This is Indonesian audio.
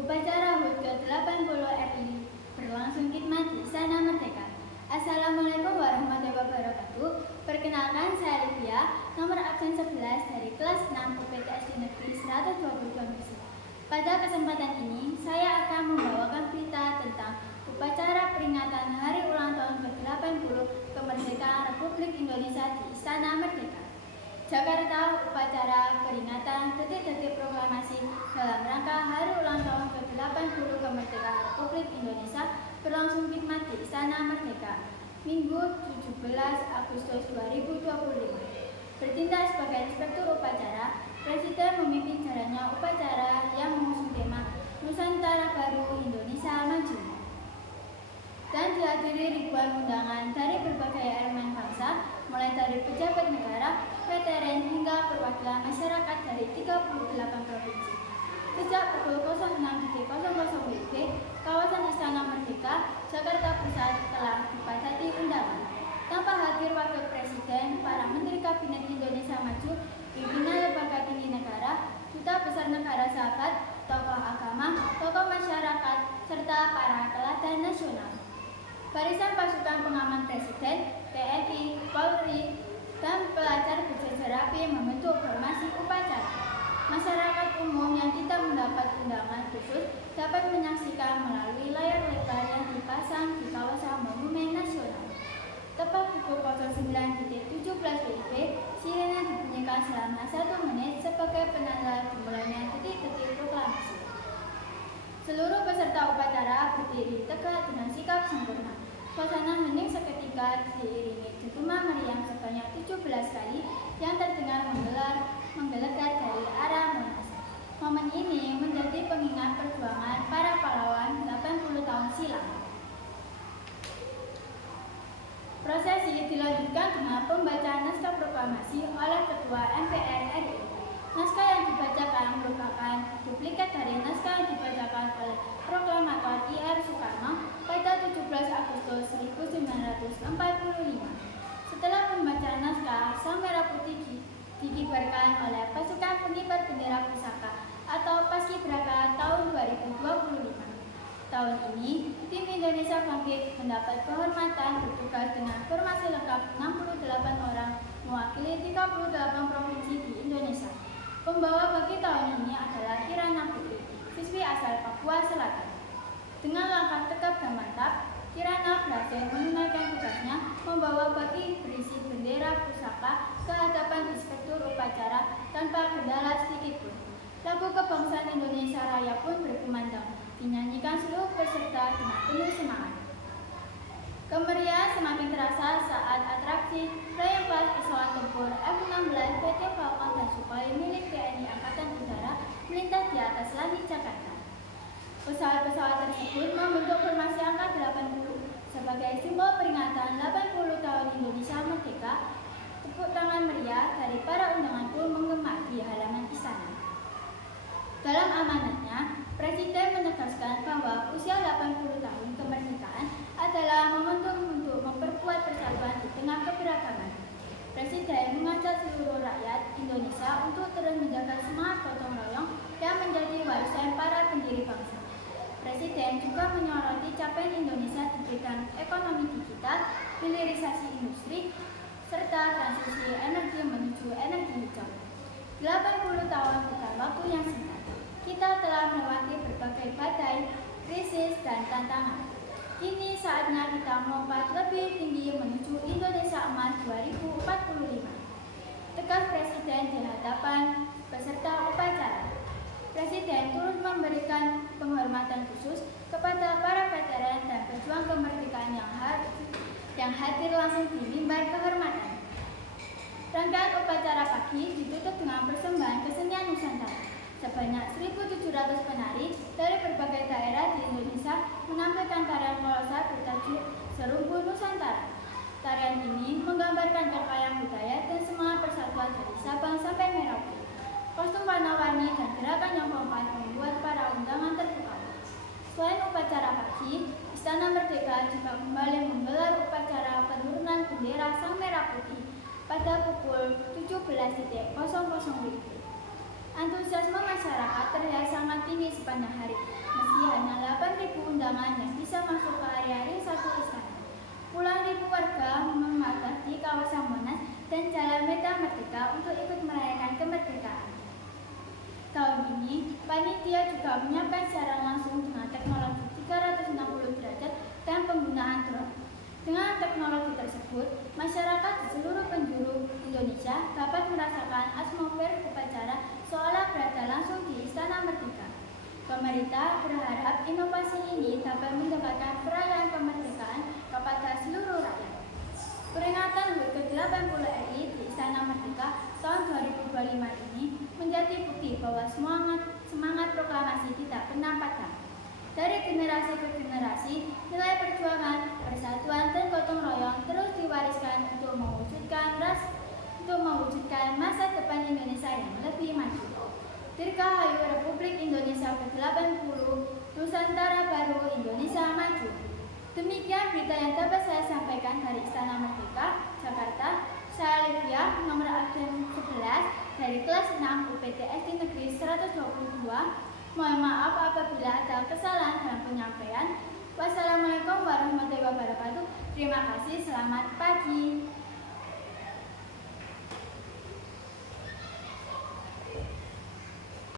Upacara HUT ke-80 RI berlangsung khidmat di Istana Merdeka. Assalamualaikum warahmatullahi wabarakatuh. Perkenalkan, saya Livia, nomor absen 11 dari kelas 6 UPTSD Negeri 122 Gresik. Pada kesempatan ini, saya akan membawakan berita tentang upacara peringatan Hari Ulang Tahun ke-80 Kemerdekaan Republik Indonesia di Istana Merdeka. Jakarta, upacara peringatan detik-detik proklamasi dalam rangka Hari Ulang Tahun ke-80 Kemerdekaan Republik Indonesia berlangsung khidmat di Istana Merdeka, Minggu 17 Agustus 2025. Bertindak sebagai inspektur upacara, Presiden memimpin jalannya upacara yang mengusung tema Nusantara Baru Indonesia Maju, dan dihadiri ribuan undangan dari berbagai elemen bangsa, mulai dari pejabat negara, veteran hingga perwakilan masyarakat dari 38 provinsi. Sejak pukul 06.00 WIB, kawasan Istana Merdeka, Jakarta Pusat telah dipadati undangan. Tanpa hadir Wakil Presiden, para Menteri Kabinet Indonesia Maju, pimpinan lembaga tinggi negara, duta besar negara sahabat, tokoh agama, tokoh masyarakat, serta para teladan nasional. Barisan pasukan pengaman Presiden, TNI, Polri, dan pelajar berjajar rapi membentuk formasi upacara. Masyarakat umum yang tidak mendapat undangan khusus dapat menyaksikan melalui layar lebar yang dipasang di kawasan Monumen Nasional. Tepat pukul 09.17 WIB, sirene dibunyikan selama 1 menit sebagai penanda dimulainya detik-detik proklamasi. Seluruh peserta upacara berdiri tegak dengan sikap sempurna. Suasana hening seketika diiringi dentuman meriam sebanyak 17 kali yang terdengar menggelegar dari arah Monas. Momen ini menjadi pengingat perjuangan para pahlawan 80 tahun silam. Prosesi dilanjutkan dengan pembacaan naskah proklamasi oleh Ketua MPR RI. Naskah yang dibacakan merupakan duplikat dari naskah yang dibacakan oleh Proklamator I.R. Soekarno pada 17 Agustus 1945. Setelah pembacaan naskah, sang merah putih dikibarkan oleh pasukan pengibar bendera pusaka atau Paskibraka tahun 2025. Tahun ini, tim Indonesia Bangkit mendapat kehormatan bertugas dengan formasi lengkap 68 orang mewakili 38 provinsi di Indonesia. Pembawa bagi tahun ini adalah Kirana Putri, siswi asal Papua Selatan. Dengan langkah tegap dan mantap, Kirana berhasil menunaikan tugasnya membawa bagi berisi bendera pusaka ke hadapan inspektur upacara tanpa kendala sedikitpun. Lagu kebangsaan Indonesia Raya pun berkumandang, dinyanyikan seluruh peserta dengan penuh semangat. Kemeriahan semakin terasa saat atraksi Flying Plus pesawat tempur F-16 PT Falcon dan Sukhoi milik TNI Angkatan Udara melintas di atas langit Jakarta. Pesawat-pesawat tersebut membentuk formasi angka 80 sebagai simbol peringatan 80 tahun Indonesia Merdeka. Tepuk tangan meriah dari para undangan pun menggema di halaman istana. Dalam amanatnya, Presiden menegaskan bahwa usia 80 tahun kemerdekaan adalah momentum untuk memperkuat persatuan di tengah keberagaman. Presiden mengajak seluruh rakyat Indonesia untuk terus menjaga semangat gotong royong yang menjadi warisan para pendiri bangsa. Presiden juga menyoroti capaian Indonesia di bidang ekonomi digital, hilirisasi industri, serta transisi energi menuju energi hijau. 80 tahun bukan waktu yang singkat. Kita telah melewati berbagai badai, krisis, dan tantangan. Kini saatnya kita melompat lebih tinggi menuju Indonesia Emas 2045. Tegas Presiden di hadapan peserta upacara. Presiden turut memberikan penghormatan khusus kepada para veteran dan pejuang kemerdekaan yang hadir langsung di mimbar kehormatan. Rangkaian upacara pagi ditutup dengan persembahan kesenian Nusantara. Sebanyak 1.700 penari dari berbagai daerah di Indonesia menampilkan tarian kolosal bertajuk Serumpun Nusantara. Tarian ini menggambarkan kekayaan budaya dan semangat persatuan dari Sabang sampai Merauke. Kostum warna-warni dan gerakan yang kompak membuat para undangan terpukau. Selain upacara pagi, Istana Merdeka juga kembali menggelar upacara penurunan bendera Sang Merah Putih pada pukul 17.00 WIB. Antusiasme masyarakat terlihat sangat tinggi sepanjang hari. undangan yang bisa masuk ke area ring 1 istana. Puluhan ribu warga memadati kawasan Monas dan Jalan Medan Merdeka untuk ikut merayakan kemerdekaan. Tahun ini, panitia juga menyiapkan siaran langsung dengan teknologi 360 derajat dan penggunaan drone. Dengan teknologi tersebut, masyarakat di seluruh penjuru Indonesia dapat merasakan atmosfer upacara seolah berada langsung di Istana Merdeka. Pemerintah berharap inovasi ini dapat mendekatkan perayaan kemerdekaan kepada seluruh rakyat. Peringatan HUT ke-80 RI di Istana Merdeka tahun 2025 ini menjadi bukti bahwa semangat proklamasi tidak pernah padam. Dari generasi ke generasi, nilai perjuangan, persatuan, dan gotong royong terus diwariskan untuk mewujudkan masa depan Indonesia yang lebih maju. Dirgahayu Republik Indonesia ke-80, Nusantara Baru, Indonesia Maju. Demikian berita yang dapat saya sampaikan dari Istana Merdeka, Jakarta. Saya Livia, nomor absen 11 dari kelas 6 UPT SD Negeri 122. Mohon maaf apabila ada kesalahan dalam penyampaian. Wassalamualaikum warahmatullahi wabarakatuh. Terima kasih, selamat pagi.